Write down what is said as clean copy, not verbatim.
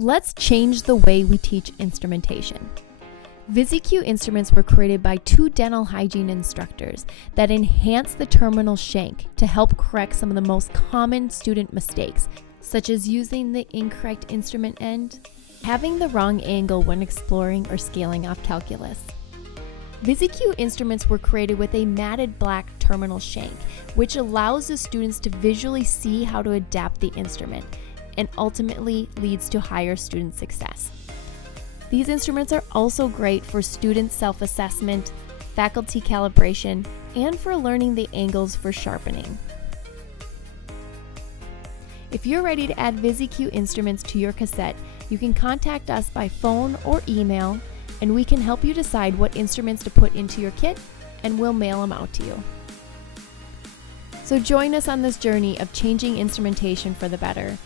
Let's change the way we teach instrumentation. VisiCue instruments were created by 2 dental hygiene instructors that enhance the terminal shank to help correct some of the most common student mistakes, such as using the incorrect instrument end, having the wrong angle when exploring or scaling off calculus. VisiCue instruments were created with a matted black terminal shank, which allows the students to visually see how to adapt the instrument and ultimately leads to higher student success. These instruments are also great for student self-assessment, faculty calibration, and for learning the angles for sharpening. If you're ready to add VisiCue instruments to your cassette, you can contact us by phone or email, and we can help you decide what instruments to put into your kit, and we'll mail them out to you. So join us on this journey of changing instrumentation for the better.